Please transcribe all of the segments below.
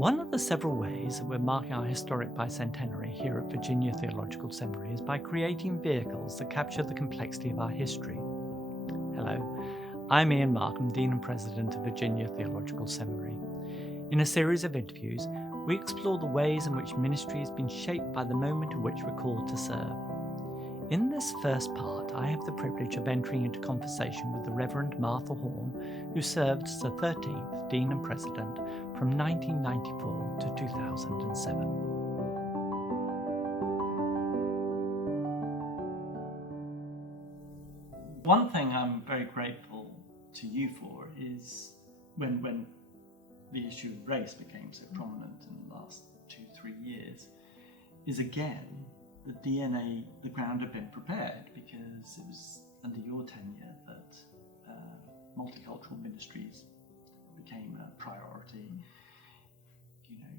One of the several ways that we're marking our historic bicentenary here at Virginia Theological Seminary is by creating vehicles that capture the complexity of our history. Hello, I'm Ian Markham, Dean and President of Virginia Theological Seminary. In a series of interviews, we explore the ways in which ministry has been shaped by the moment in which we're called to serve. In this first part, I have the privilege of entering into conversation with the Reverend Martha Horne, who served as the 13th Dean and President from 1994 to 2007. One thing I'm very grateful to you for is when the issue of race became so prominent in the last 2-3 years, is again the DNA, the ground had been prepared, because it was under your tenure that multicultural ministries became a priority. You know,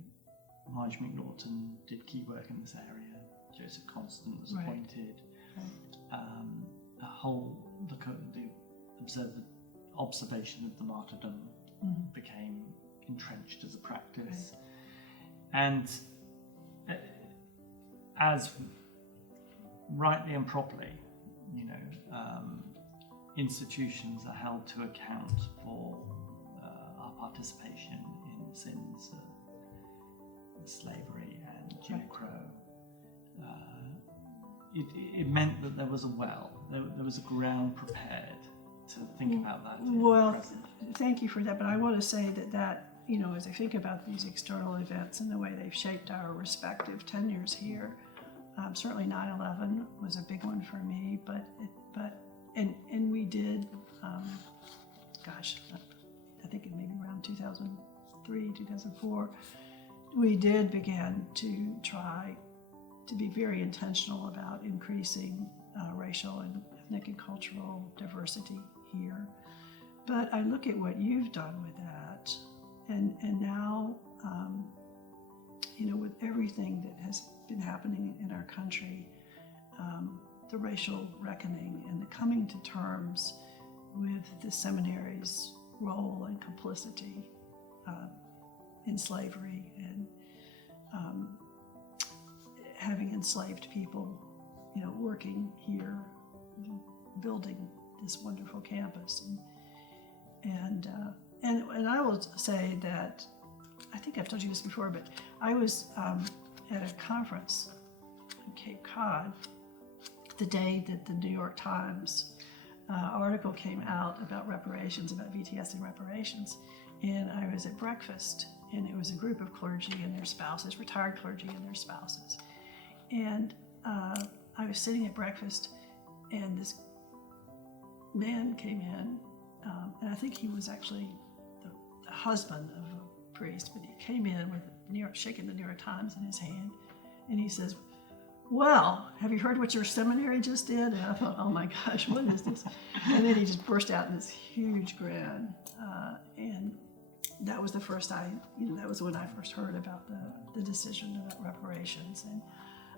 Marge McNaughton did key work in this area. Joseph Constant was appointed. The observation of the martyrdom became entrenched as a practice, and as rightly and properly, you know, institutions are held to account for our participation in the sins of slavery and Jim Crow. It meant that there was a there was a ground prepared to think about that. Well, thank you for that, but I want to say that you know, as I think about these external events and the way they've shaped our respective tenures here, certainly 9/11 was a big one for me, but we did, I think it maybe around 2003, 2004, we did begin to try to be very intentional about increasing racial and ethnic and cultural diversity here. But I look at what you've done with that, and now, you know, with everything that has been happening in our country, the racial reckoning and the coming to terms with the seminary's role and complicity in slavery, and having enslaved people, you know, working here, building this wonderful campus, and I will say that, I think I've told you this before, but I was at a conference in Cape Cod the day that the New York Times article came out about reparations, about VTS and reparations, and I was at breakfast, and it was a group of clergy and their spouses, retired clergy and their spouses, and I was sitting at breakfast, and this man came in, and I think he was actually the husband of a priest, but he came in with shaking the New York Times in his hand, and he says, "Well, have you heard what your seminary just did?" And I thought, oh my gosh, what is this? And then he just burst out in this huge grin, and that was the first that was when I first heard about the decision about reparations, and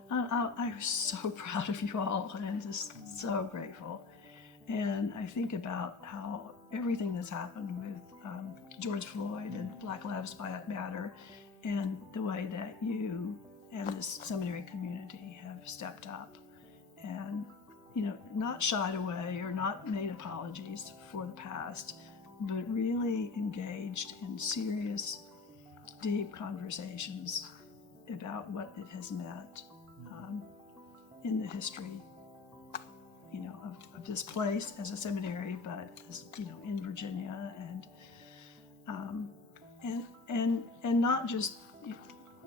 I was so proud of you all, and just so grateful. And I think about how everything that's happened with George Floyd and Black Lives Matter, and the way that you and this seminary community have stepped up and, you know, not shied away or not made apologies for the past, but really engaged in serious, deep conversations about what it has meant in the history, you know, of this place as a seminary, but as, you know, in Virginia, and not just,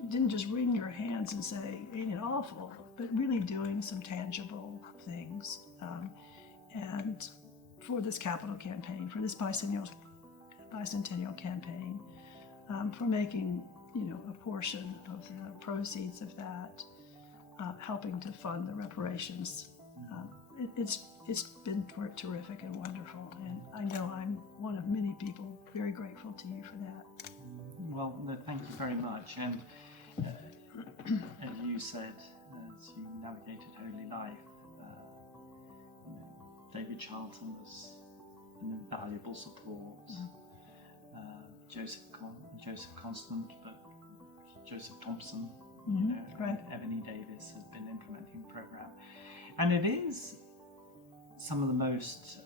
didn't just wring your hands and say, ain't it awful, but really doing some tangible things, and for this capital campaign, for this bicentennial campaign, for making, you know, a portion of the proceeds of that, helping to fund the reparations. It's been terrific and wonderful, and I know I'm one of many people very grateful to you for that. Well, no, thank you very much. And as you said, as you navigated holy life, you know, David Charlton was an invaluable support. Joseph Constant, but Joseph Thompson, right. Ebony Davis has been implementing the program. And it is some of the most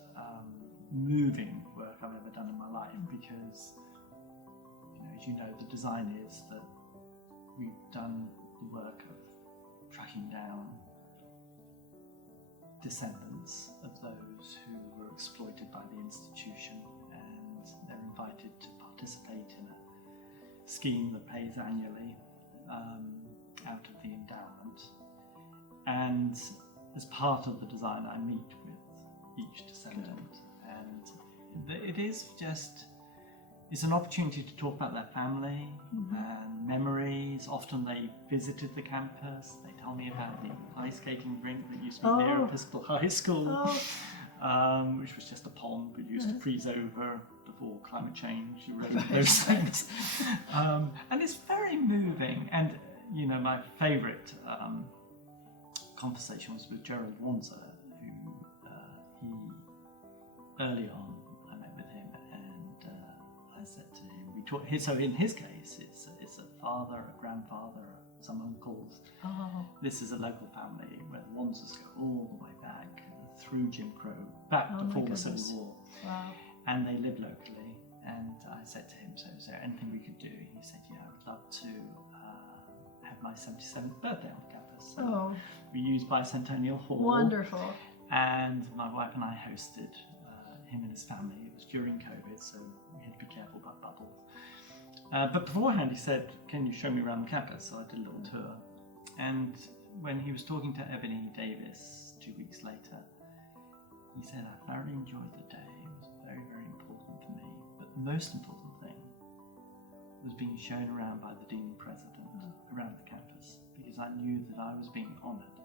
moving work I've ever done in my life, because, as you know, the design is that we've done the work of tracking down descendants of those who were exploited by the institution, and they're invited to participate in a scheme that pays annually out of the endowment. And as part of the design, I meet with each descendant, and it is just, it's an opportunity to talk about their family and memories. Often they visited the campus. They tell me about the ice skating rink that used to be near Episcopal High School, which was just a pond but used to freeze over before climate change. You read those things. And it's very moving. And, my favourite conversation was with Gerald Wanzer, who he, early on, I met with him, and I said to him, so in his case, it's a father, a grandfather, some uncles. This is a local family where the Wanzers go all the way back through Jim Crow, back before the Civil War. Wow. And they live locally. And I said to him, so is there anything we could do? He said, I would love to have my 77th birthday on campus. So we used Bicentennial Hall. Wonderful. And my wife and I hosted him and his family. It was during COVID, so we had to be careful about bubbles. But beforehand he said, can you show me around the campus? So I did a little tour. And when he was talking to Ebony Davis 2 weeks later, he said, I thoroughly enjoyed the day. It was very, very important for me. But the most important thing was being shown around by the Dean and President around the campus, because I knew that I was being honoured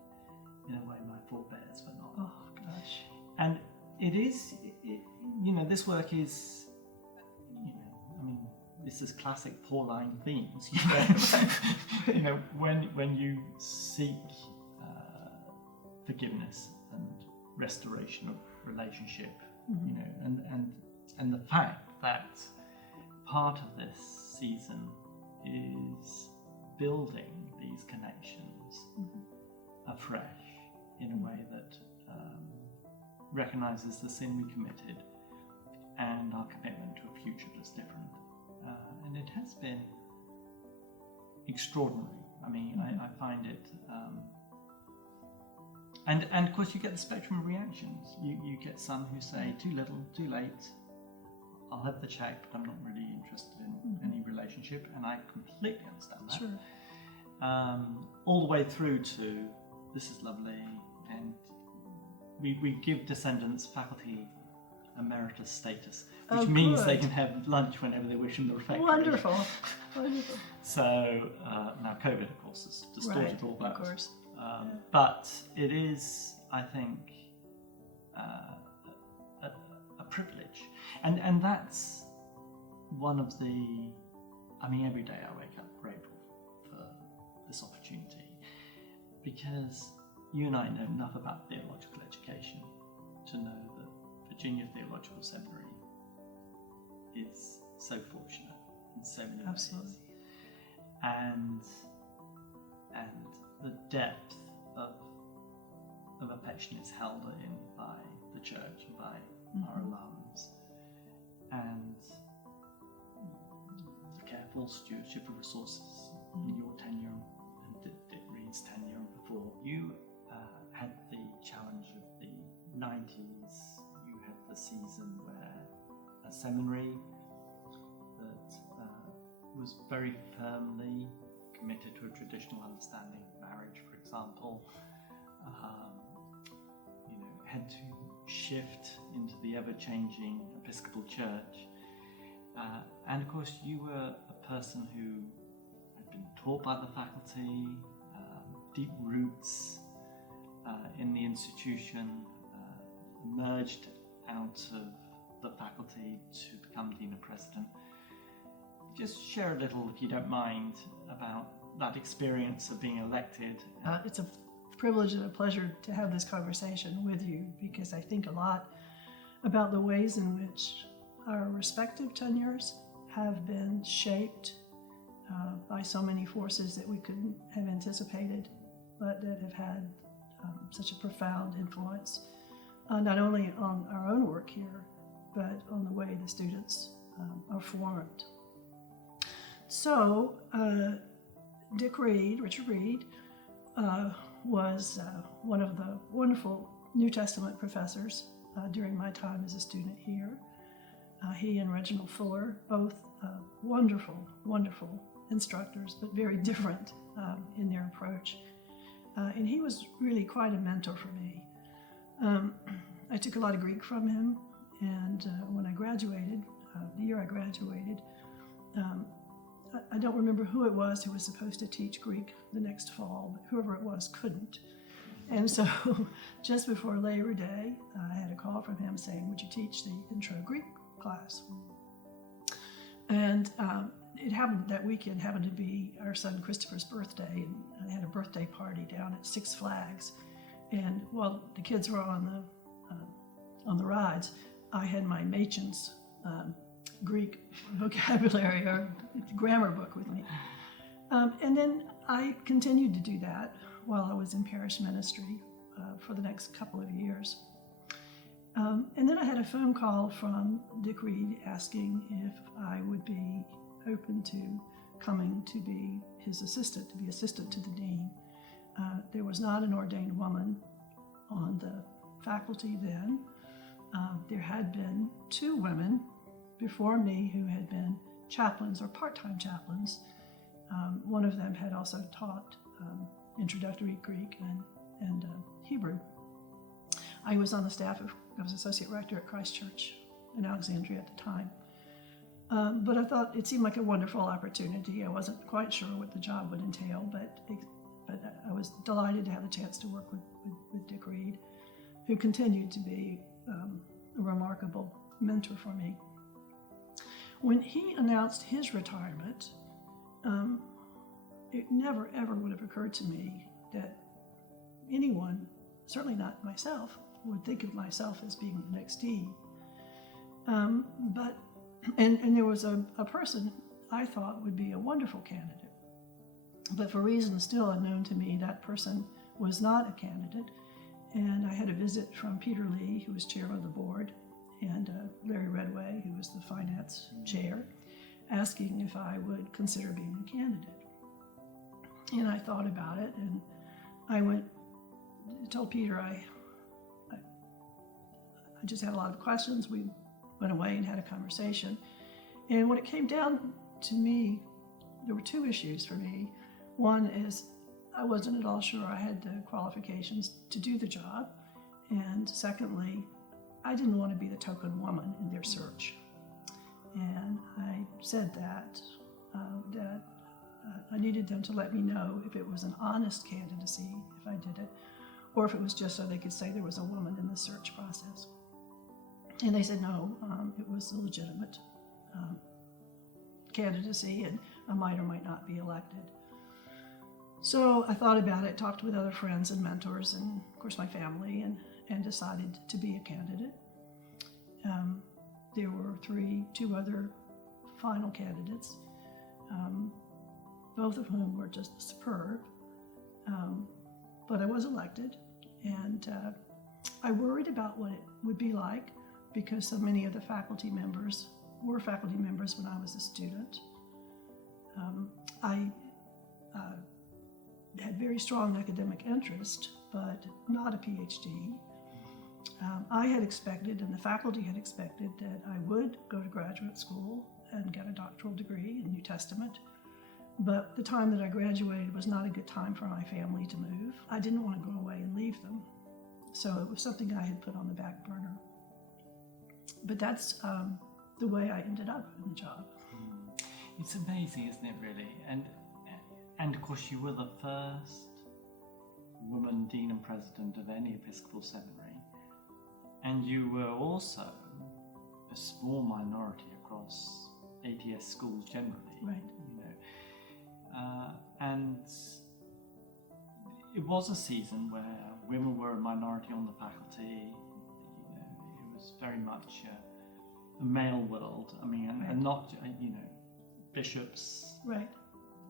in a way my forebears were not. Oh, gosh. And it is, this work is, this is classic Pauline themes. When you seek forgiveness and restoration of relationship, and the fact that part of this season is building these connections afresh in a way that recognizes the sin we committed and our commitment to a future that's different. And it has been extraordinary. I find it, and of course you get the spectrum of reactions. You get some who say, too little, too late, I'll have the check, but I'm not really interested in any relationship, and I completely understand that. Sure. All the way through to, this is lovely, and we give descendants faculty Emerita status, which means they can have lunch whenever they wish in the refectory. Wonderful. Wonderful. So now COVID, of course, has distorted all that. Of course. But it is, I think, a privilege. And that's one of the, every day I wake up grateful for this opportunity, because you and I know enough about theological education to know that Virginia Theological Seminary is so fortunate in so many ways. Absolutely. And the depth of affection is held in by the church and by our alums, and the careful stewardship of resources in your tenure and Dick Reed's tenure before. You had the challenge of the 90s. You had the season where a seminary that was very firmly committed to a traditional understanding of marriage, for example, had to shift into the ever-changing Episcopal Church. And of course, you were a person who had been taught by the faculty, deep roots in the institution, emerged out of the faculty to become Dean and President. Just share a little, if you don't mind, about that experience of being elected. It's a privilege and a pleasure to have this conversation with you, because I think a lot about the ways in which our respective tenures have been shaped by so many forces that we couldn't have anticipated, but that have had such a profound influence, not only on our own work here, but on the way the students are formed. So, Richard Reed, was one of the wonderful New Testament professors during my time as a student here. He and Reginald Fuller, both wonderful, wonderful instructors, but very different in their approach. And he was really quite a mentor for me. I took a lot of Greek from him, and when I graduated, the year I graduated, I don't remember who it was who was supposed to teach Greek the next fall, but whoever it was couldn't. And so just before Labor Day, I had a call from him saying, would you teach the intro Greek class? And it happened that weekend happened to be our son Christopher's birthday, and I had a birthday party down at Six Flags. And while the kids were on the rides, I had my Machen's Greek vocabulary or grammar book with me. And then I continued to do that while I was in parish ministry for the next couple of years. And then I had a phone call from Dick Reed asking if I would be open to coming to be his assistant, to be assistant to the dean. There was not an ordained woman on the faculty then. There had been 2 women before me who had been chaplains or part-time chaplains. One of them had also taught introductory Greek and Hebrew. I was on the staff I was associate rector at Christ Church in Alexandria at the time. But I thought it seemed like a wonderful opportunity. I wasn't quite sure what the job would entail, but I was delighted to have the chance to work with Dick Reed, who continued to be a remarkable mentor for me. When he announced his retirement, it never ever would have occurred to me that anyone, certainly not myself, would think of myself as being the next dean. But there was a person I thought would be a wonderful candidate. But for reasons still unknown to me, that person was not a candidate. And I had a visit from Peter Lee, who was chair of the board, and Larry Redway, who was the finance chair, asking if I would consider being a candidate. And I thought about it, and I told Peter I just had a lot of questions. We went away and had a conversation. And when it came down to me, there were 2 issues for me. One is I wasn't at all sure I had the qualifications to do the job. And secondly, I didn't want to be the token woman in their search. And I said that I needed them to let me know if it was an honest candidacy, if I did it, or if it was just so they could say there was a woman in the search process. And they said no, it was a legitimate candidacy, and I might or might not be elected. So I thought about it, talked with other friends and mentors, and of course my family, and decided to be a candidate. There were 2 other final candidates, both of whom were just superb. But I was elected, and I worried about what it would be like, because so many of the faculty members were faculty members when I was a student. I had very strong academic interest, but not a PhD. I had expected, and the faculty had expected, that I would go to graduate school and get a doctoral degree in New Testament. But the time that I graduated was not a good time for my family to move. I didn't want to go away and leave them. So it was something I had put on the back burner. But that's the way I ended up in the job. It's amazing, isn't it, really? And of course, you were the first woman dean and president of any Episcopal seminary, and you were also a small minority across ATS schools generally. Right. You know, and it was a season where women were a minority on the faculty. You know, it was very much a male world. I mean, Right. and not, bishops. Right.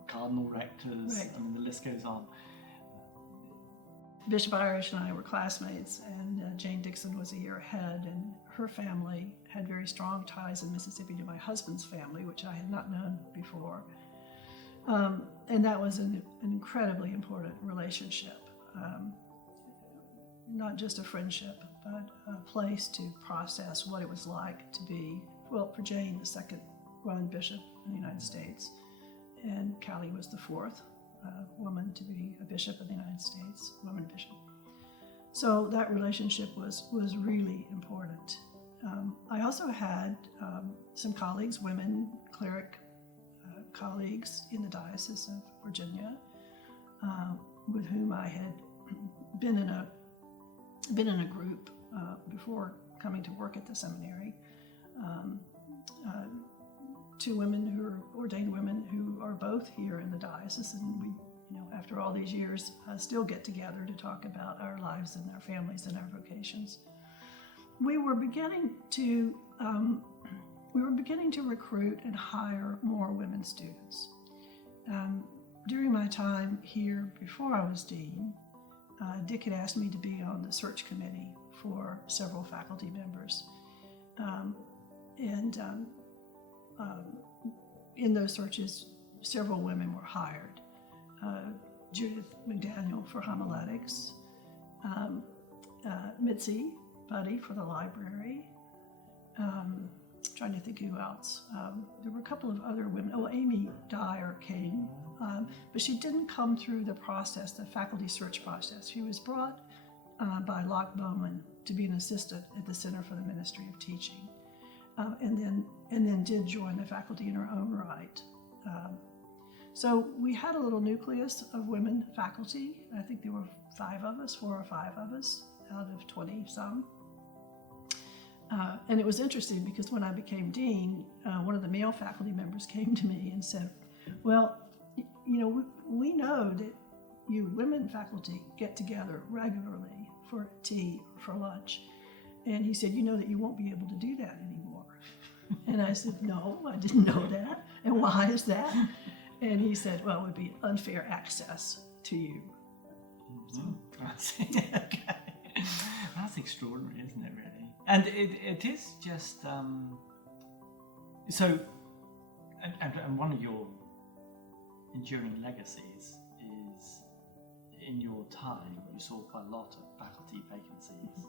cardinal rectors. Right. I mean, the list goes on. Bishop Irish and I were classmates, and Jane Dixon was a year ahead, and her family had very strong ties in Mississippi to my husband's family, which I had not known before. And that was an incredibly important relationship. Not just a friendship, but a place to process what it was like to be, well, for Jane, the second woman bishop in the United States, and Callie was the fourth woman to be a bishop in the United States, woman bishop. So that relationship was really important. I also had some colleagues, women cleric colleagues in the Diocese of Virginia, with whom I had been in a group before coming to work at the seminary. Two women who are ordained women who are both here in the diocese, and we, after all these years, still get together to talk about our lives and our families and our vocations. We were beginning to recruit and hire more women students. During my time here, before I was dean, Dick had asked me to be on the search committee for several faculty members. In those searches, several women were hired. Judith McDaniel for homiletics, Mitzi Buddy for the library, trying to think who else. There were a couple of other women. Oh, Amy Dyer came, but she didn't come through the process, the faculty search process. She was brought by Locke Bowman to be an assistant at the Center for the Ministry of Teaching, and then did join the faculty in her own right. So we had a little nucleus of women faculty. I think there were 4 or 5 of us out of 20 some. And it was interesting because when I became dean, one of the male faculty members came to me and said, well, we know that you women faculty get together regularly for tea or for lunch. And he said, you know that you won't be able to do that anymore. And I said, no, I didn't know that. And why is that? And he said, well, it would be unfair access to you. Mm-hmm. Okay. That's extraordinary, isn't it, really? And it is just, so, and one of your enduring legacies is, in your time, you saw quite a lot of faculty vacancies.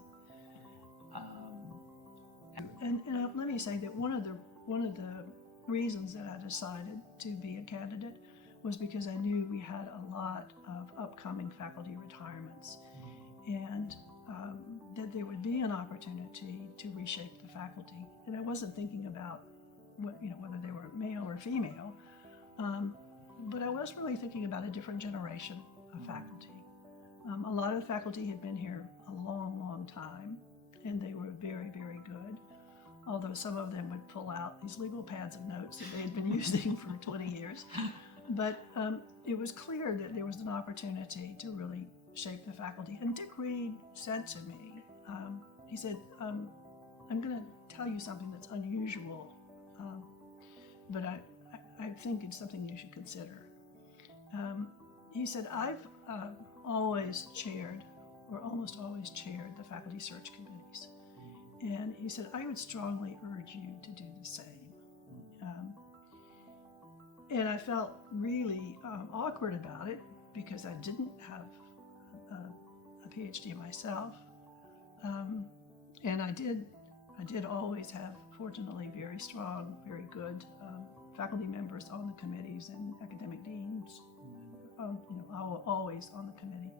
And let me say that one of the reasons that I decided to be a candidate was because I knew we had a lot of upcoming faculty retirements, and that there would be an opportunity to reshape the faculty. And I wasn't thinking about whether they were male or female, but I was really thinking about a different generation of faculty. A lot of the faculty had been here a long, long time, and they were very, very good. Although some of them would pull out these legal pads of notes that they had been using for 20 years. But it was clear that there was an opportunity to really shape the faculty. And Dick Reed said to me, he said, I'm going to tell you something that's unusual, but I think it's something you should consider. He said, I've always chaired, or almost always chaired, the faculty search committees. And he said, I would strongly urge you to do the same. And I felt really awkward about it because I didn't have a PhD myself. And I did always have, fortunately, very strong, very good faculty members on the committees and academic deans, always on the committee.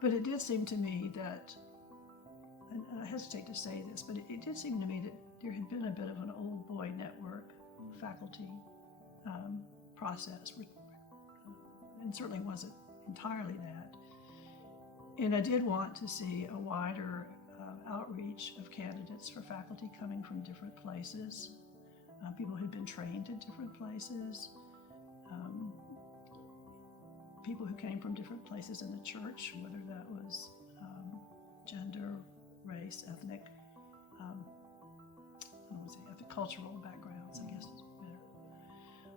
But it did seem to me that, and I hesitate to say this, but it did seem to me that there had been a bit of an old boy network faculty process, and certainly wasn't entirely that. And I did want to see a wider outreach of candidates for faculty coming from different places, people who'd been trained at different places, people who came from different places in the church, whether that was gender, race, ethnic, cultural backgrounds, I guess is better.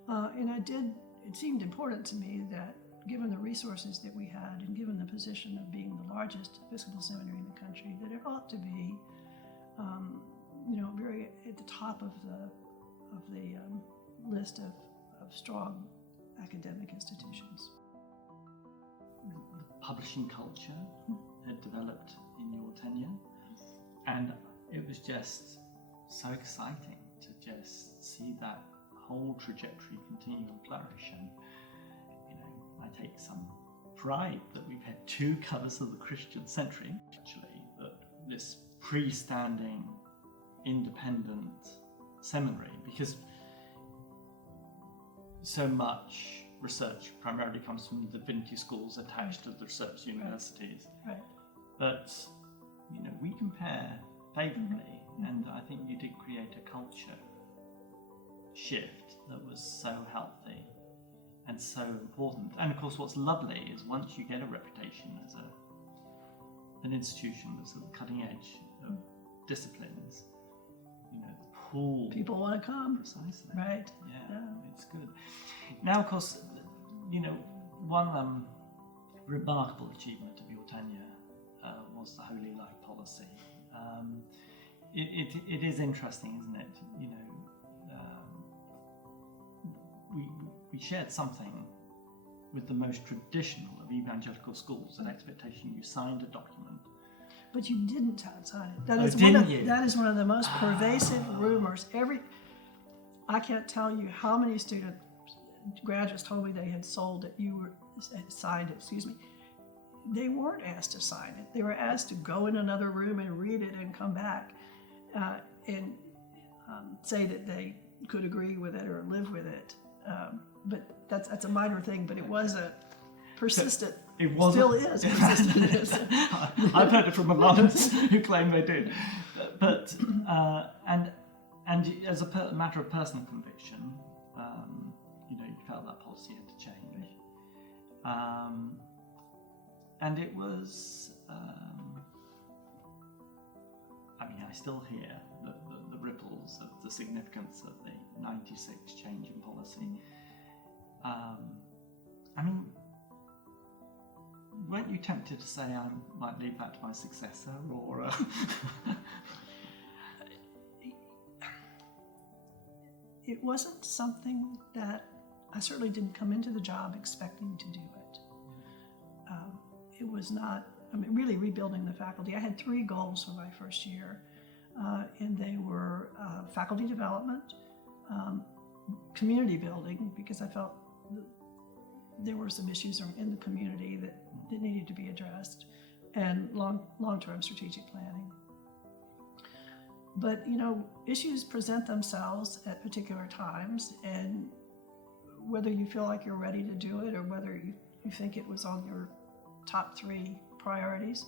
It seemed important to me that given the resources that we had and given the position of being the largest Episcopal seminary in the country, that it ought to be, very at the top of the list of strong academic institutions. The publishing culture had developed in your tenure, and it was just so exciting to just see that whole trajectory continue and flourish. And I take some pride that we've had 2 covers of the Christian Century, actually, that this freestanding, independent seminary, because so much research primarily comes from the divinity schools attached to the research universities. Right. But we compare favourably, and I think you did create a culture shift that was so healthy and so important. And of course, what's lovely is once you get a reputation as an institution that's at the cutting edge of disciplines, the pool. People want to come. Precisely. Right. Yeah, it's good. Now, of course, one remarkable achievement of your tenure was the Holy Life policy. It is interesting, isn't it? We shared something with the most traditional of evangelical schools, an expectation you signed a document. But you didn't sign it. That is one of the most pervasive rumors. I can't tell you how many graduates told me they had signed it, excuse me. They weren't asked to sign it. They were asked to go in another room and read it and come back and say that they could agree with it or live with it. But that's a minor thing, but it was a persistent. It was still is persistent. I've heard it from alums who claim they did, but and as a matter of personal conviction, you felt that policy had to change, and it was. I still hear the ripples of the significance of the '96 change in policy. Weren't you tempted to say I might leave that to my successor, or? It wasn't something that I certainly didn't come into the job expecting to do it. It was not. Really rebuilding the faculty. I had 3 goals for my first year, and they were faculty development, community building, because I felt there were some issues in the community that needed to be addressed, and long-term strategic planning. But issues present themselves at particular times, and whether you feel like you're ready to do it or whether you think it was on your top 3 priorities,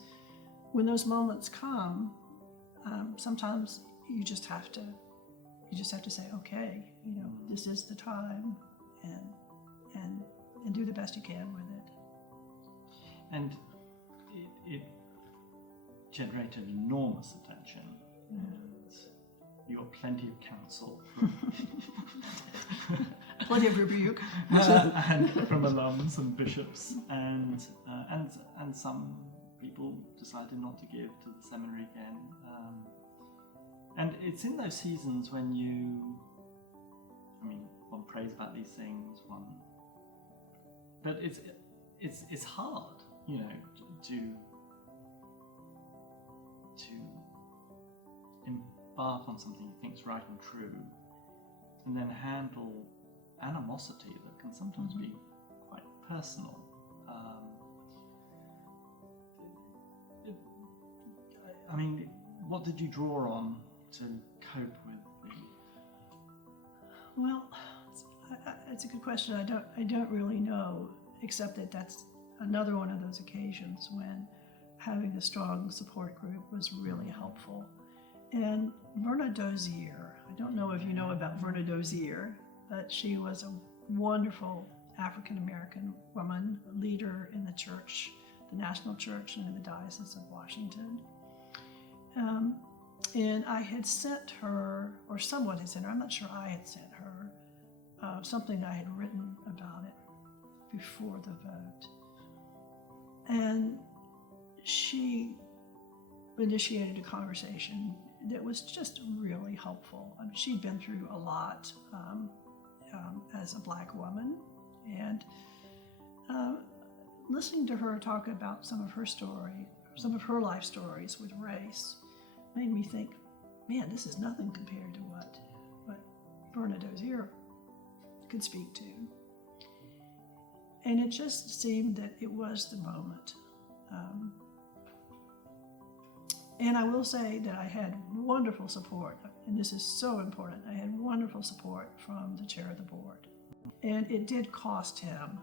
when those moments come, sometimes you just have to say, okay, this is the time, and do the best you can with it. And it generated enormous attention. And you got plenty of counsel, plenty of rebuke, and from alums and bishops, and some people decided not to give to the seminary again. And it's in those seasons when one prays about these things, but it's hard, to embark on something you think is right and true, and then handle animosity that can sometimes be quite personal. What did you draw on to cope with the? Well, it's a good question. I don't really know, except that that's another one of those occasions when having a strong support group was really helpful. And Verna Dozier, I don't know if you know about Verna Dozier, but she was a wonderful African-American woman, leader in the church, the national church, and in the Diocese of Washington. And I had sent her, or someone had sent her, I'm not sure I had sent her, something I had written about it before the vote. And she initiated a conversation that was just really helpful. I mean, she'd been through a lot as a Black woman, and listening to her talk about some of her life stories with race, made me think, man, this is nothing compared to what Verna Dozier could speak to. And it just seemed that it was the moment. And I will say that I had wonderful support, and this is so important. I had wonderful support from the chair of the board. And it did cost him.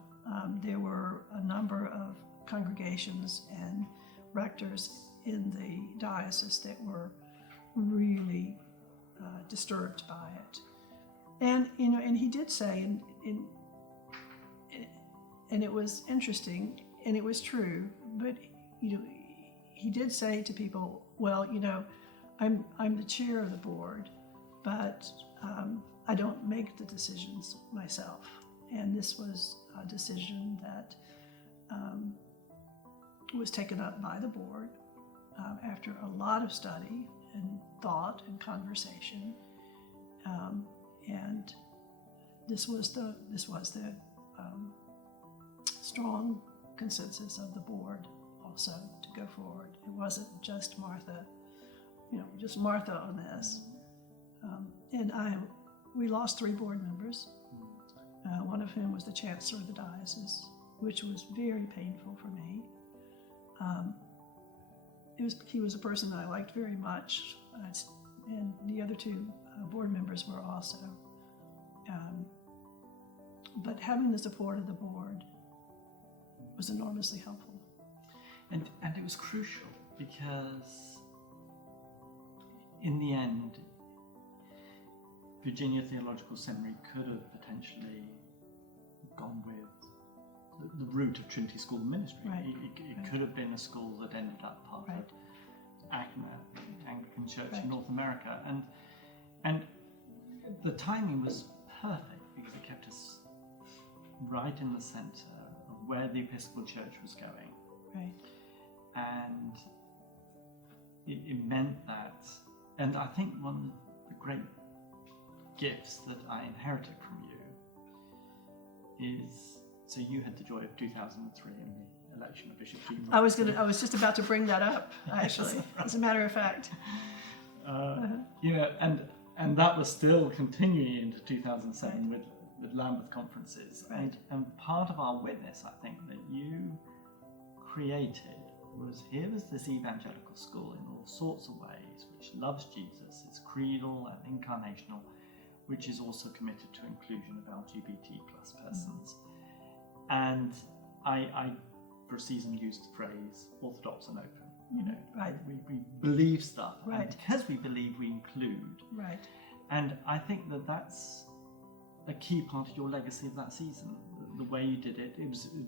There were a number of congregations and rectors in the diocese that were really disturbed by it. And and he did say, and it was interesting, and it was true, but he did say to people, well, I'm the chair of the board, but I don't make the decisions myself. And this was a decision that was taken up by the board after a lot of study and thought and conversation. And this was the strong consensus of the board also to go forward. It wasn't just Martha, on this. And we lost 3 board members, one of whom was the chancellor of the diocese, which was very painful for me. He was a person that I liked very much, and the other 2 board members were also. But having the support of the board was enormously helpful. And it was crucial because in the end, Virginia Theological Seminary could have potentially gone with the route of Trinity School of Ministry. Right. It could have been a school that ended up part Right. of ACNA, the Anglican Church Right. in North America. And the timing was perfect because it kept us right in the center of where the Episcopal Church was going. Right. And it meant that, and I think one of the great gifts that I inherited from you is, so you had the joy of 2003 in the election of Bishop Jean. I was just about to bring that up, actually, as a matter of fact. And that was still continuing into 2007 Right. with Lambeth conferences. Right. And part of our witness, I think, that you created was, here was this evangelical school in all sorts of ways, which loves Jesus, it's creedal and incarnational, which is also committed to inclusion of LGBT plus persons. And I for a season used the phrase orthodox and open. Right. We believe stuff, Right. and because we believe, we include. Right. And I think that that's a key part of your legacy of that season. The way you did it, it was you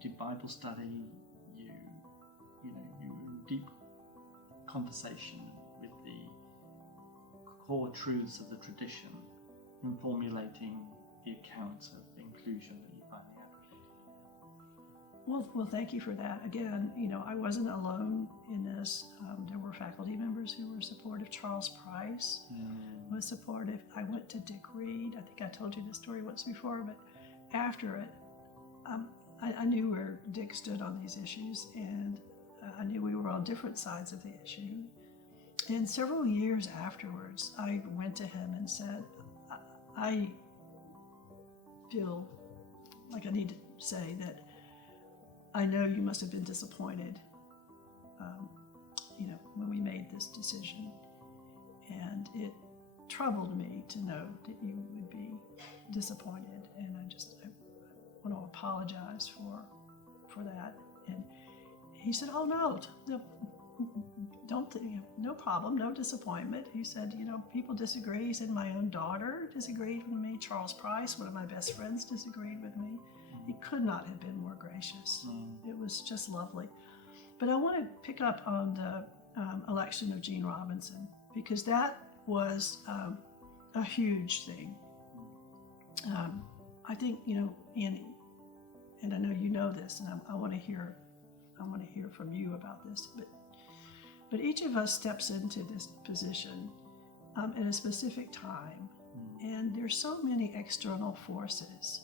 did Bible study, you were in deep conversation with the core truths of the tradition in formulating the account of inclusion that you finally advocated. Well, thank you for that. Again, I wasn't alone in this. There were faculty members who were supportive. Charles Price was supportive. I went to Dick Reed. I think I told you this story once before, but after it, I knew where Dick stood on these issues, and I knew we were on different sides of the issue. And several years afterwards, I went to him and said, I feel like I need to say that I know you must have been disappointed, when we made this decision. And it troubled me to know that you would be disappointed. And I want to apologize for that. And he said, oh, no, don't, no problem, no disappointment. He said, people disagree. He said, my own daughter disagreed with me. Charles Price, one of my best friends, disagreed with me. He could not have been more gracious. It was just lovely. But I want to pick up on the election of Gene Robinson, because that was a huge thing. I think, Annie, and I know you know this, and I want to hear from you about this, but each of us steps into this position at a specific time, and there's so many external forces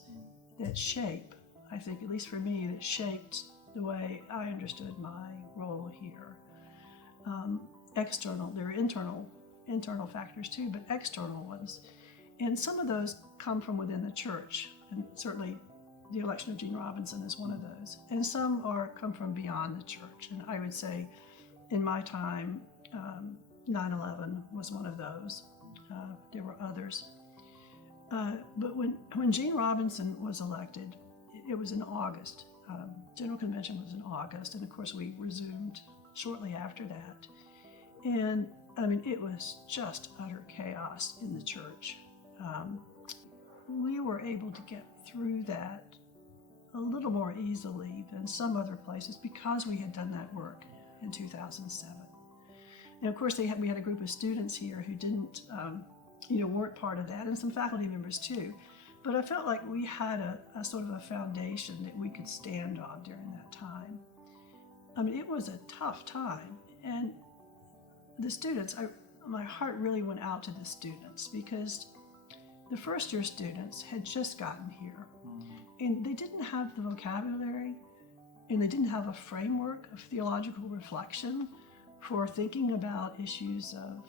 that shape, I think, at least for me, that shaped the way I understood my role here. There are internal factors too, but external ones. And some of those come from within the church, and certainly the election of Gene Robinson is one of those. And some come from beyond the church. And I would say in my time, 9/11 was one of those. There were others. But when Gene Robinson was elected, it was in August. General Convention was in August, and of course we resumed shortly after that. And I mean, it was just utter chaos in the church. We were able to get through that a little more easily than some other places because we had done that work in 2007. And of course, we had a group of students here who didn't, weren't part of that, and some faculty members too. But I felt like we had a sort of a foundation that we could stand on during that time. I mean, it was a tough time, and the students, my heart really went out to the students because the first year students had just gotten here, and they didn't have the vocabulary, and they didn't have a framework of theological reflection for thinking about issues of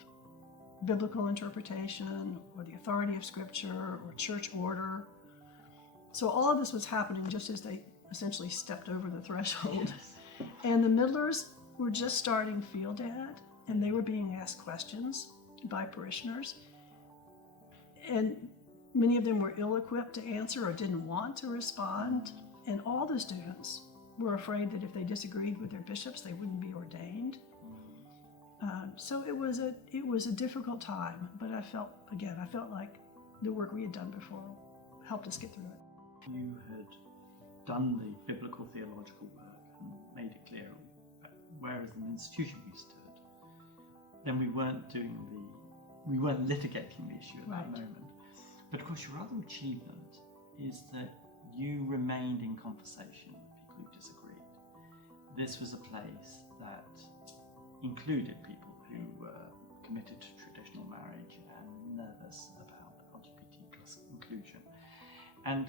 biblical interpretation or the authority of Scripture or church order. So all of this was happening just as they essentially stepped over the threshold. Yes. And the middlers were just starting field ed, and they were being asked questions by parishioners. And many of them were ill-equipped to answer or didn't want to respond. And all the students were afraid that if they disagreed with their bishops, they wouldn't be ordained. So it was a difficult time, but I felt like the work we had done before helped us get through it. You had done the biblical theological work and made it clear where as an institution we stood. Then we weren't litigating the issue at that moment. But of course your other achievement is that you remained in conversation with people who disagreed. This was a place that included people who were committed to traditional marriage and nervous about LGBT plus inclusion. And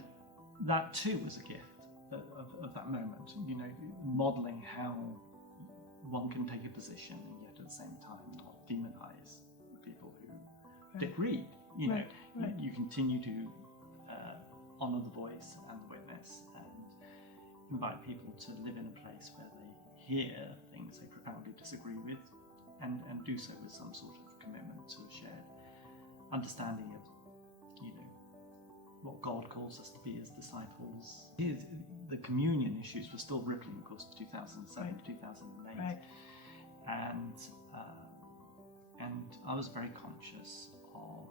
that too was a gift of that moment, modelling how one can take a position and yet at the same time not demonize people who disagreed. You continue to honour the voice and the witness and invite people to live in a place where they hear things they profoundly disagree with and do so with some sort of commitment to a shared understanding of what God calls us to be as disciples. The communion issues were still rippling, of course, 2007 to 2008. Right. And I was very conscious of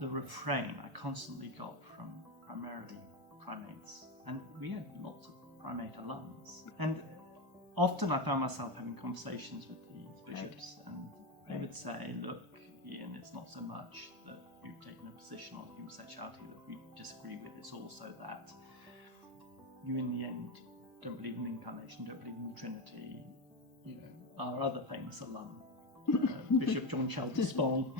the refrain I constantly got from primarily primates, and we had lots of primate alums. And often I found myself having conversations with these bishops, and they would say, look, Ian, it's not so much that you've taken a position on homosexuality that we disagree with, it's also that you in the end don't believe in the incarnation, don't believe in the Trinity. Our other famous alum, Bishop John Chalter Spong,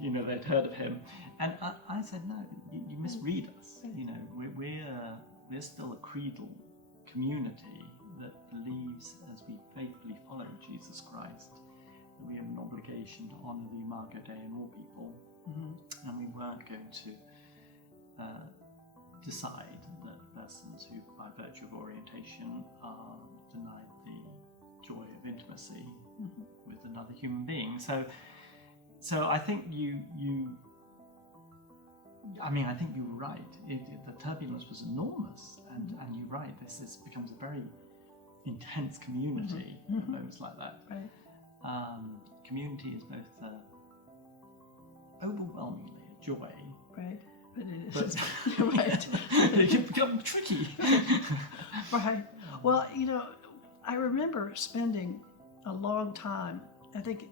they'd heard of him. And I said, no, you misread us. We're still a creedal community that believes, as we faithfully follow Jesus Christ, that we have an obligation to honour the Imago Dei in all people. Mm-hmm. And we weren't going to decide that persons who, by virtue of orientation, are denied the joy of intimacy with another human being. So I think I think you were right. The turbulence was enormous, and you're right. This becomes a very intense community at moments like that. Right. Community is both overwhelmingly a joy, right? But it is right. It can become tricky. Right. Well, I remember spending a long time, I think,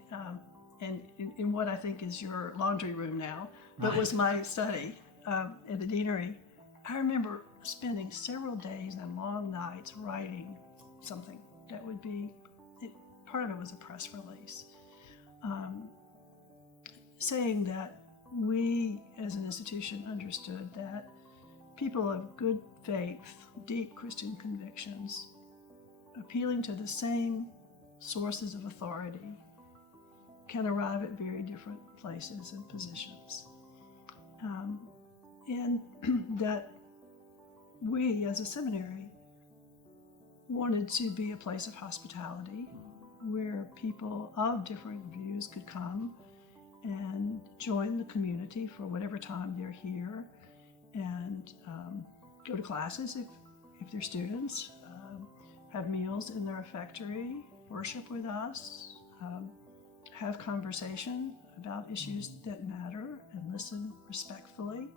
in what I think is your laundry room now, but was my study at the deanery, I remember spending several days and long nights writing something that would be, part of it was a press release, saying that we as an institution understood that people of good faith, deep Christian convictions, appealing to the same sources of authority, can arrive at very different places and positions. And that we as a seminary wanted to be a place of hospitality where people of different views could come and join the community for whatever time they're here, and go to classes if they're students, have meals in their refectory, worship with us, have conversation about issues that matter, and listen respectfully.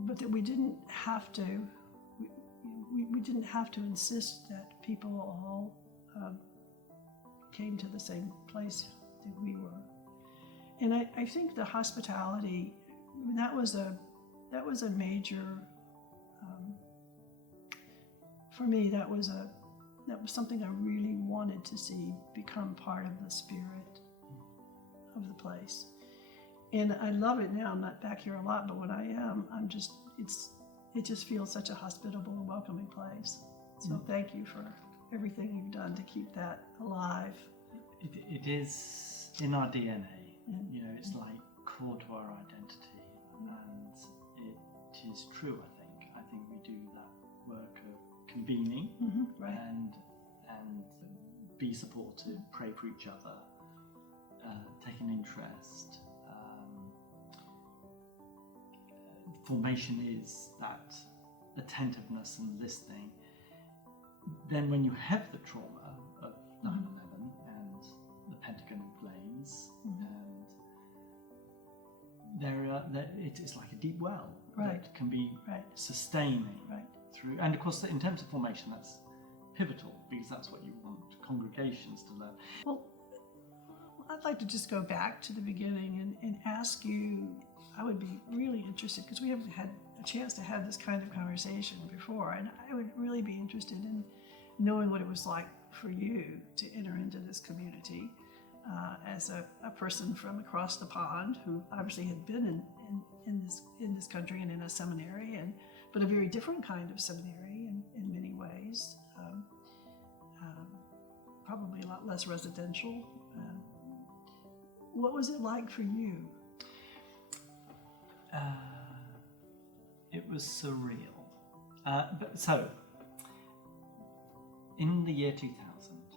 But that we didn't have to, we didn't have to insist that people all came to the same place that we were. And I think the hospitality, that was a major, for me, that was something I really wanted to see become part of the spirit of the place. And I love it now. I'm not back here a lot, but when I am, it just feels such a hospitable and welcoming place. So thank you for everything you've done to keep that alive. It is in our DNA. You know, it's like core to our identity, and it is true. I think we do that work of convening Right. and be supportive, pray for each other, take an interest. Formation is that attentiveness and listening. Then when you have the trauma of 9/11 and the Pentagon in flames, and it is like a deep well that can be sustaining through. And of course, in terms of formation, that's pivotal, because that's what you want congregations to learn. Well, I'd like to just go back to the beginning and ask you, I would be really interested, because we haven't had a chance to have this kind of conversation before, and I would really be interested in knowing what it was like for you to enter into this community as a person from across the pond who obviously had been in this country and in a seminary, but a very different kind of seminary in many ways, probably a lot less residential. What was it like for you? It was surreal. So, in the year 2000,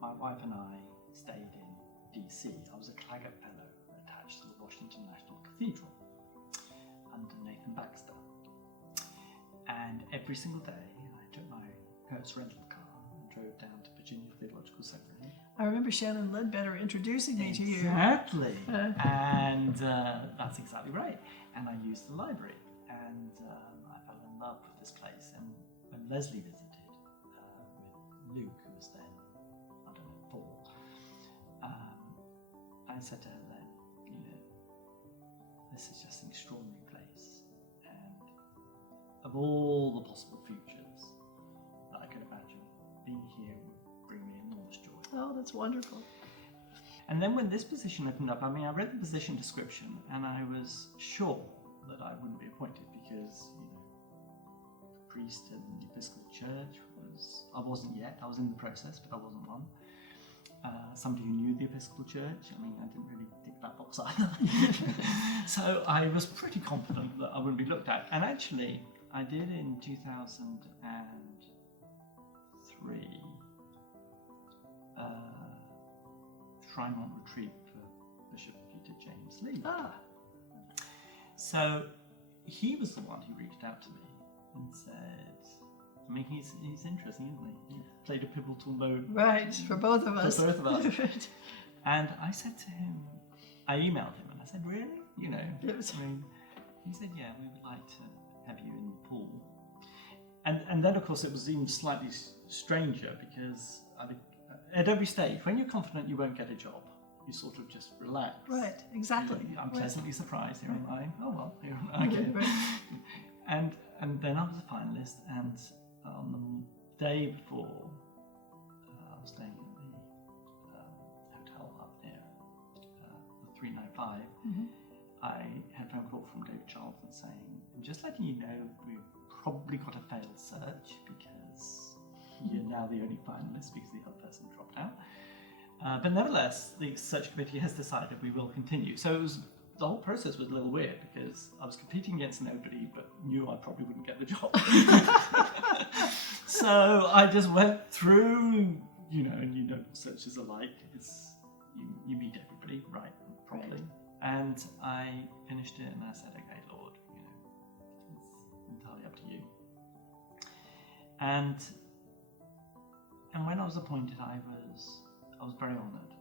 my wife and I stayed in DC. I was a Claggett Fellow attached to the Washington National Cathedral under Nathan Baxter. And every single day, I took my Hertz rental car and drove down to Virginia Theological Seminary. I remember Shannon Ledbetter introducing me to you. Exactly. And that's exactly right. And I used the library, and I fell in love with this place. And when Leslie visited with Luke, who was then, I don't know, 4, I said to her then, this is just an extraordinary place. And of all the possible futures that I could imagine, being here would bring me enormous joy. Oh, that's wonderful. And then when this position opened up, I read the position description, and I was sure that I wouldn't be appointed because, the priest in the Episcopal Church I wasn't yet, I was in the process, but I wasn't one. Somebody who knew the Episcopal Church, I didn't really tick that box either. So I was pretty confident that I wouldn't be looked at. And actually, I did in 2003. Tremont retreat for Bishop Peter James Lee. So he was the one who reached out to me and said, he's interesting, isn't he? He played a pivotal role. Right, for both of us. For both of us. And I said to him, I emailed him and I said, really? He said, yeah, we would like to have you in the pool. And then, of course, it was even slightly stranger because at every stage, when you're confident you won't get a job, you sort of just relax. Right, exactly. I'm Right. pleasantly surprised. Here am I. Oh well, here am I. Right, Okay. right. And then I was a finalist, and on the day before, I was staying at the hotel up near the 395. Mm-hmm. I had a phone call from David Charlton saying, "I'm just letting you know we've probably got a failed search because you're now the only finalist because the other person dropped out. But nevertheless, the search committee has decided we will continue." So the whole process was a little weird because I was competing against nobody, but knew I probably wouldn't get the job. So I just went through, and searches are like, you meet everybody, right, properly. Right. And I finished it and I said, "Okay, Lord, it's entirely up to you." And when I was appointed, I was very honoured.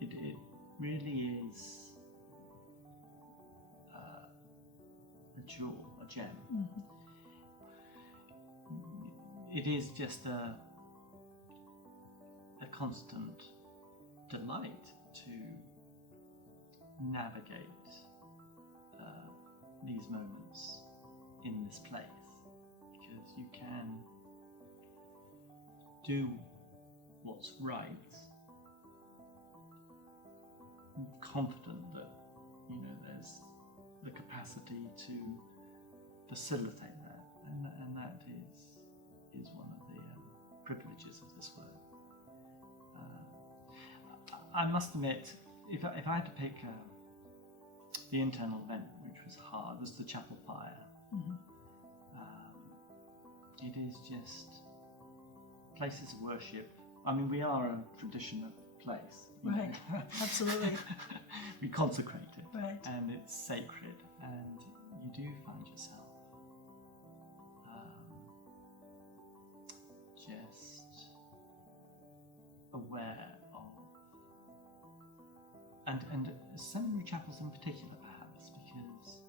It really is a jewel, a gem. Mm-hmm. It is just a constant delight to navigate these moments in this place, because you can do what's right, I'm confident that there's the capacity to facilitate that, and that is one of the privileges of this work. I must admit, if I had to pick the internal event which was hard, was the chapel fire. Mm-hmm. It is just places of worship. I mean, we are a tradition of place. Right, absolutely. We consecrate it, right, and it's sacred, and you do find yourself just aware of, and seminary chapels in particular, perhaps, because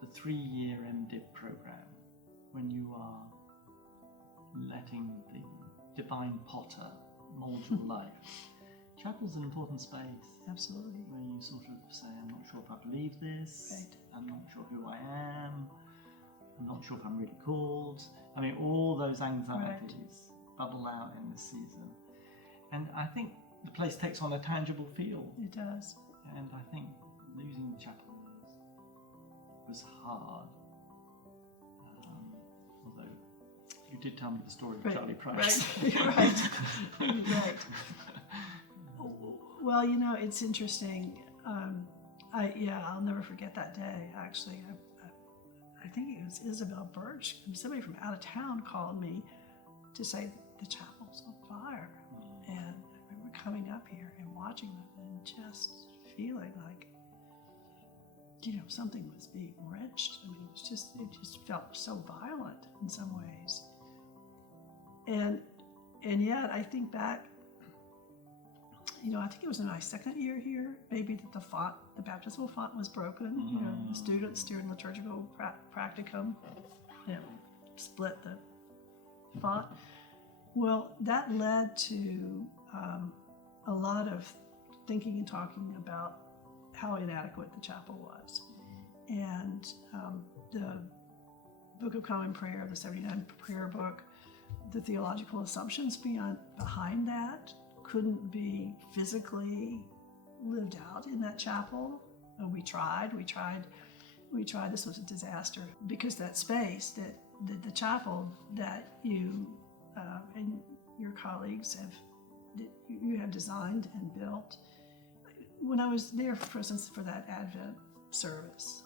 the 3-year MDiv program, when you are letting the divine potter mould your life. Chapel's an important space. Absolutely. Where you sort of say, "I'm not sure if I believe this, right. I'm not sure who I am, I'm not sure if I'm really called." I mean, all those anxieties bubble out in this season. And I think the place takes on a tangible feel. It does. And I think losing the chapel was hard. Although you did tell me the story of Charlie Price. Right. Right. Well, it's interesting. I'll never forget that day. Actually, I think it was Isabel Birch, somebody from out of town, called me to say the chapel's on fire, and I remember coming up here and watching them and just feeling like, something was being wrenched. I mean, it just felt so violent in some ways. And yet I think back, I think it was in my second year here, maybe that the baptismal font was broken. The students during liturgical practicum, split the font. Well, that led to a lot of thinking and talking about how inadequate the chapel was. And the Book of Common Prayer, the 79 prayer book, the theological assumptions behind that couldn't be physically lived out in that chapel. And we tried. This was a disaster, because that space, that the chapel that you and your colleagues have designed and built. When I was there, for instance, for that Advent service,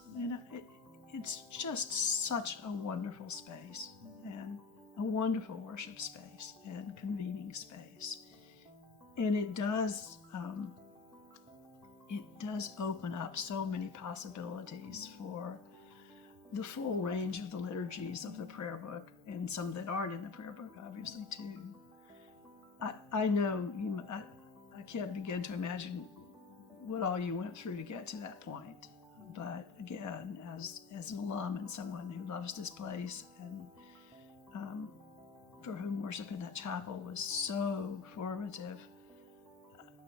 it's just such a wonderful space, and a wonderful worship space and convening space. And it does open up so many possibilities for the full range of the liturgies of the prayer book, and some that aren't in the prayer book, obviously, too. I know I can't begin to imagine what all you went through to get to that point. But again, as an alum and someone who loves this place and for whom worship in that chapel was so formative.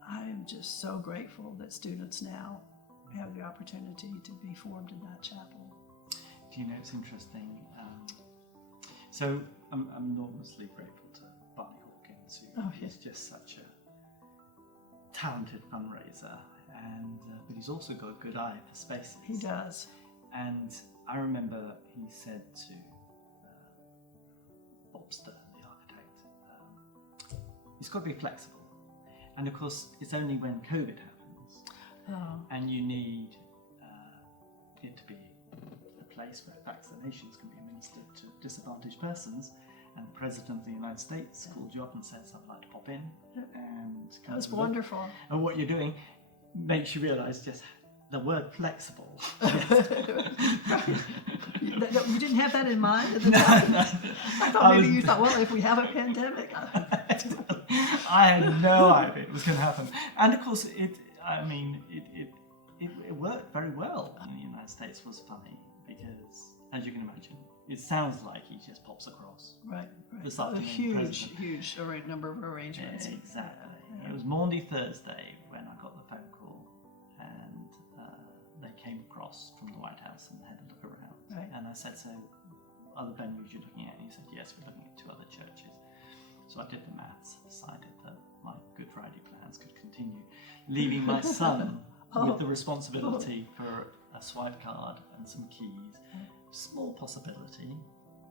I am just so grateful that students now have the opportunity to be formed in that chapel. Do you know, it's interesting. So I'm enormously grateful to Barney Hawkins, who is just such a talented fundraiser, and but he's also got a good eye for spaces. He does. And I remember he said to Bob Stern, the architect, it's got to be flexible. And of course, it's only when COVID happens, and you need it to be a place where vaccinations can be administered to disadvantaged persons. And the President of the United States called you up and said, "I'd like to pop in." And that was wonderful. And what you're doing makes you realise just the word flexible. You didn't have that in mind at the time? No. I thought maybe you thought, well, if we have a pandemic. I had no idea it was going to happen. And of course, it worked very well in the United States. Was funny because, as you can imagine, it sounds like he just pops across. Right. This a afternoon, huge number of arrangements. Exactly. It was Maundy Thursday when I got the phone call, and they came across from the White House and had a look around. Right. And I said, "So, other venues you're looking at?" And he said, "Yes, we're looking at 2 other churches." So I did the maths, decided that my Good Friday plans could continue, leaving my son with the responsibility for a swipe card and some keys. Small possibility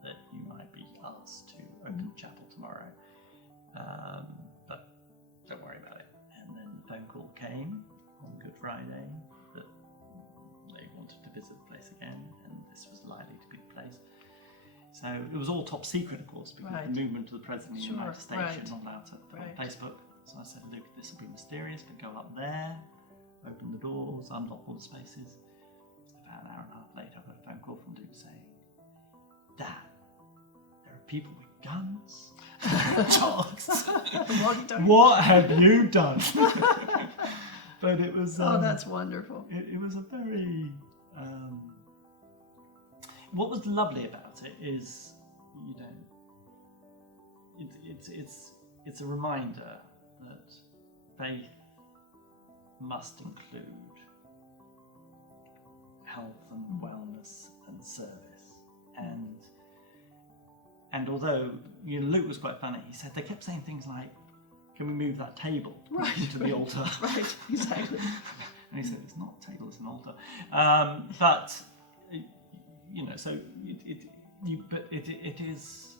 that you might be asked to open chapel tomorrow, but don't worry about it. And then the phone call came on Good Friday that they wanted to visit the place again, and this was likely to be the place. So it was all top secret, of course, because the movement of the President of the United States, you're not allowed to put on Facebook. So I said, "Look, this will be mysterious, but go up there, open the doors, unlock all the spaces." About an hour and a half later, I got a phone call from Duke saying, "Dad, there are people with guns, dogs. What have you done?" But it was. That's wonderful. It was a very. What was lovely about it is, it's a reminder that faith must include health and wellness and service. And although Luke was quite funny, he said they kept saying things like, "Can we move that table into the altar?" Right, exactly. And he said, "It's not a table, it's an altar." But so it is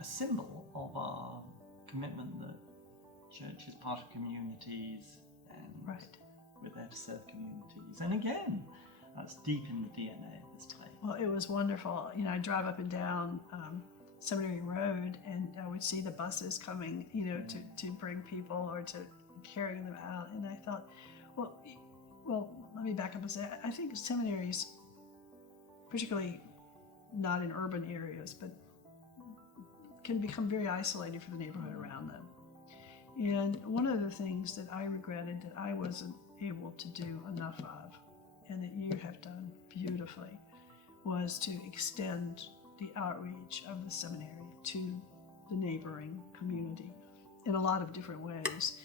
a symbol of our commitment that church is part of communities, and we're there to serve communities. And again, that's deep in the DNA of this place. Well, it was wonderful. I drive up and down Seminary Road, and I would see the buses coming, to bring people or to carrying them out. And I thought, well, let me back up and say, I think seminaries, particularly not in urban areas, but can become very isolated from the neighborhood around them. And one of the things that I regretted that I wasn't able to do enough of, and that you have done beautifully, was to extend the outreach of the seminary to the neighboring community in a lot of different ways.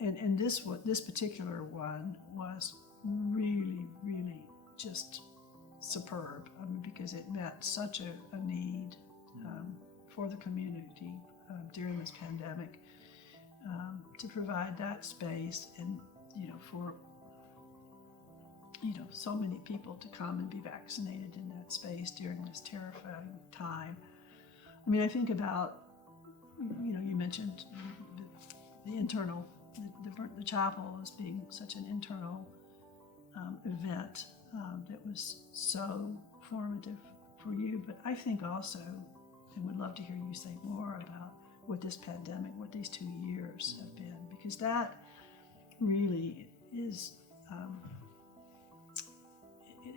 And this particular one was really, really just superb, because it met such a need for the community during this pandemic, to provide that space and for so many people to come and be vaccinated in that space during this terrifying time. I mean, I think about, you mentioned the internal, the chapel as being such an internal event that was so formative for you, but I think also, and would love to hear you say more about what this pandemic, what these 2 years have been, because that really is,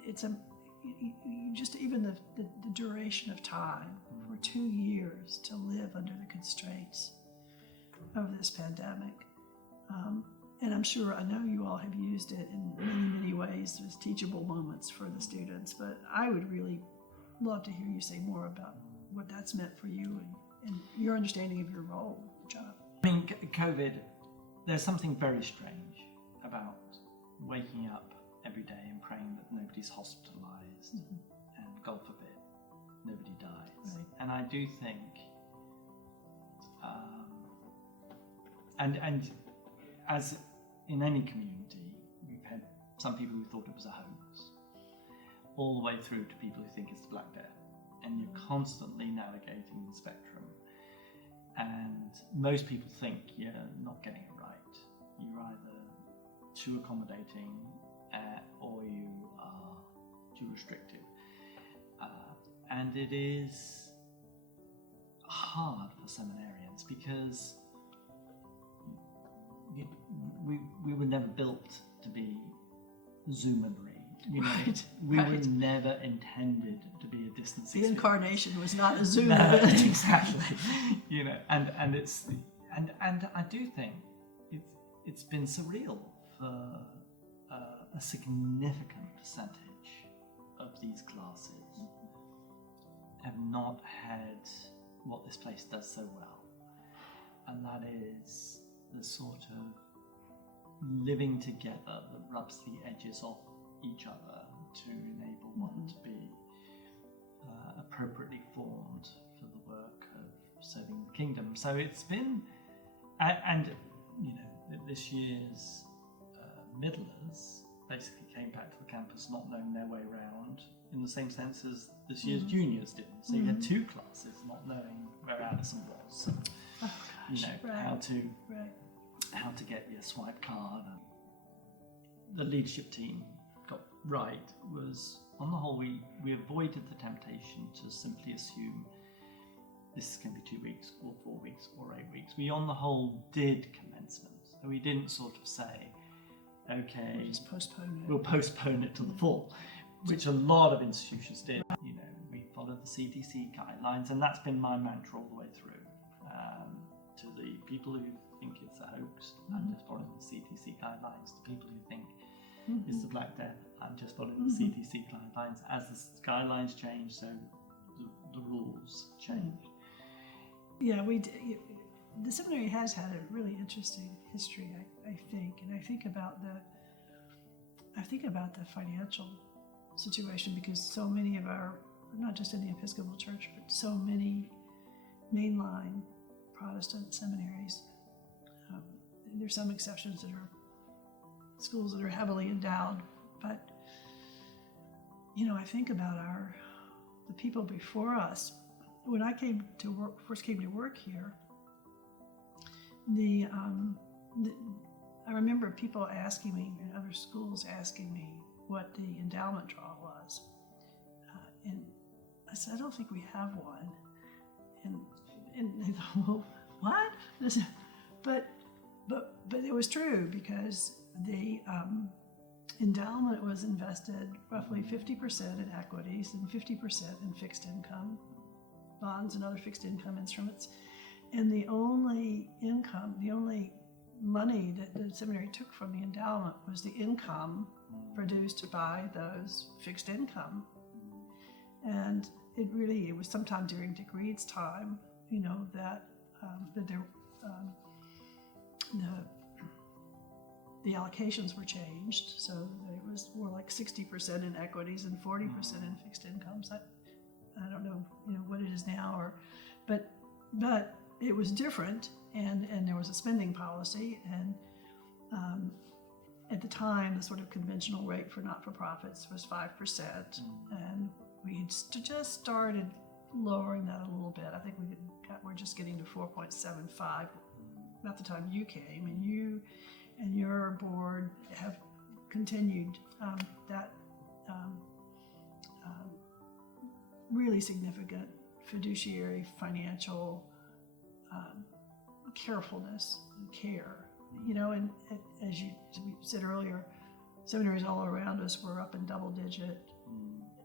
it's just even the duration of time for 2 years to live under the constraints of this pandemic. And I'm sure, I know you all have used it in many, many ways as teachable moments for the students, but I would really love to hear you say more about what that's meant for you and your understanding of your role, your job. I mean, COVID, there's something very strange about waking up every day and praying that nobody's hospitalized, and God forbid, nobody dies. Right. And I do think, and as in any community, we've had some people who thought it was a hoax, all the way through to people who think it's the Black Death. And you're constantly navigating the spectrum. And most people think you're not getting it right. You're either too accommodating or you are too restrictive. And it is hard for seminarians because we were never built to be Zoomanry. You know, Right, we right. were never intended to be a distance The experience. incarnation was not a Zoom No, event. exactly. You know, and it's and I do think it's been surreal for a significant percentage of these classes have not had what this place does so well, and that is the sort of living together that rubs the edges off each other to enable one to be appropriately formed for the work of serving the kingdom. So it's been, and you know, this year's middlers basically came back to the campus not knowing their way around in the same sense as this year's juniors did. So you had two classes not knowing where Alison was, you know, right. how to get your swipe card. The leadership team got right was, on the whole, we avoided the temptation to simply assume this can be 2 weeks or 4 weeks or 8 weeks. We, on the whole, did commencement. So we didn't sort of say, okay, We'll just postpone it. we'll postpone it to the fall, which a lot of institutions did. You know, we followed the CDC guidelines, and that's been my mantra all the way through. To the people who think it's a hoax, I'm just following the CDC guidelines. To people who think it's the Black Death, I'm just following the CDC guidelines. As the guidelines change, so the rules change. Yeah, we did. The seminary has had a really interesting history, I think, and I think about the financial situation, because so many of our, not just in the Episcopal Church, but so many mainline Protestant seminaries. There's some exceptions that are schools that are heavily endowed, but you know, I think about the people before us. When I first came to work here, I remember people asking me, in other schools asking me what the endowment draw was, and I said, I don't think we have one, and they thought, well, what? But it was true, because the endowment was invested roughly 50% in equities and 50% in fixed income bonds and other fixed income instruments. And the only money that the seminary took from the endowment was the income produced by those fixed income. And it was sometime during Dick Reed's time, you know, that the allocations were changed, so that it was more like 60% in equities and 40% in fixed incomes. I don't know, you know, what it is now, but it was different, and there was a spending policy, and at the time, the sort of conventional rate for not-for-profits was 5%, and we had just started lowering that a little bit. I think we're just getting to 4.75. About the time you came, and you and your board have continued that really significant fiduciary financial carefulness and care. You know, and as we said earlier, seminaries all around us were up in double-digit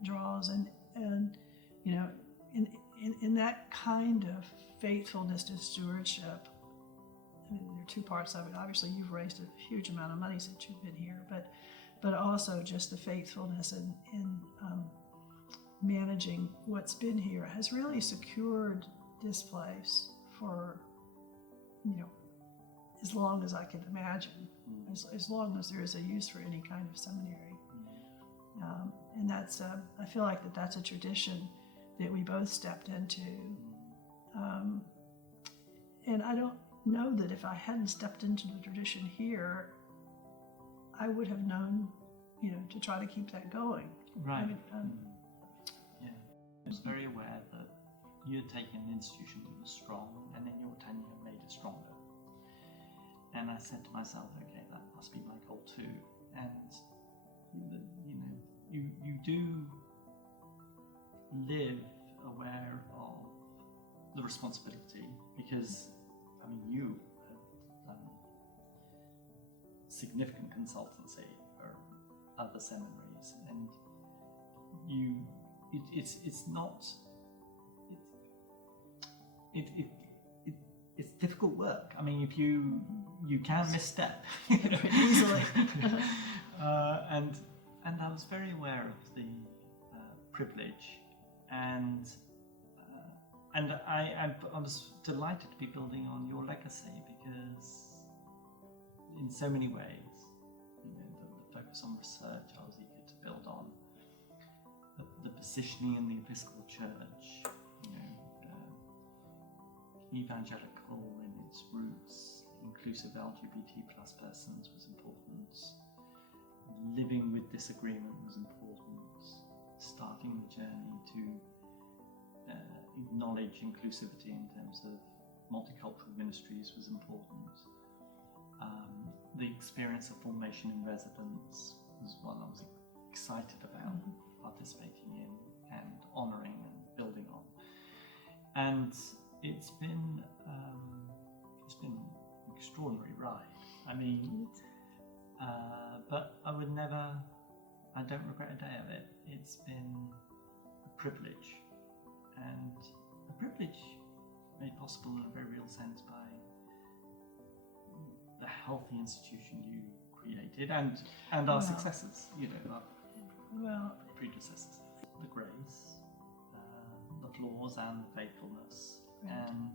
draws, and you know, in that kind of faithfulness to stewardship. I mean, there are two parts of it. Obviously, you've raised a huge amount of money since you've been here, but also just the faithfulness in managing what's been here has really secured this place for, as long as I can imagine, as long as there is a use for any kind of seminary. And that's, I feel like that's a tradition that we both stepped into. And I don't know that if I hadn't stepped into the tradition here, I would have known, to try to keep that going. Right. I mean, yeah. I was very aware that you had taken an institution that was strong, and then your tenure made it stronger. And I said to myself, okay, that must be my goal too. And you do live aware of the responsibility, because you have done significant consultancy for other seminaries, and it's difficult work. If you can misstep easily. And I was very aware of the privilege, and I was delighted to be building on your legacy, because in so many ways, the focus on research I was eager to build on, the positioning in the Episcopal Church, evangelical in its roots, inclusive LGBT plus persons was important, living with disagreement was important, starting the journey to acknowledge inclusivity in terms of multicultural ministries was important. The experience of formation in residence was one I was excited about participating in and honouring and building on. And it's been an extraordinary ride. But I don't regret a day of it. It's been a privilege, and a privilege made possible in a very real sense by the healthy institution you created and our successors, our predecessors. The grace, the flaws and the faithfulness, and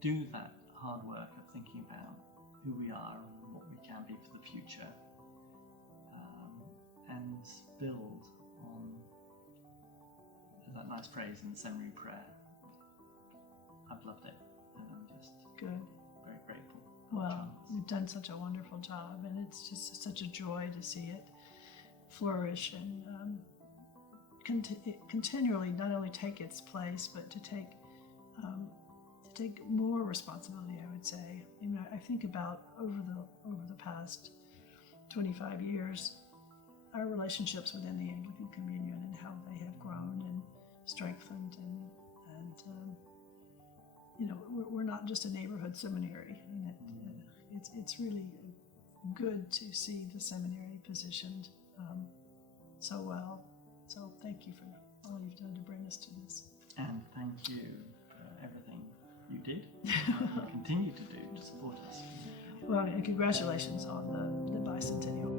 do that hard work of thinking about who we are and what we can be for the future, and build on that nice phrase in the seminary prayer. I've loved it, and I'm just good. Very grateful. Well, you've done such a wonderful job, and it's just such a joy to see it flourish and continually not only take its place, but to take more responsibility, I would say. I think about over the past 25 years, our relationships within the Anglican Communion and how they have grown and strengthened, and we're not just a neighborhood seminary, and it's really good to see the seminary positioned so well. So thank you for all you've done to bring us to this. And thank you for everything you did and continue to do to support us. Well, and congratulations on the bicentennial.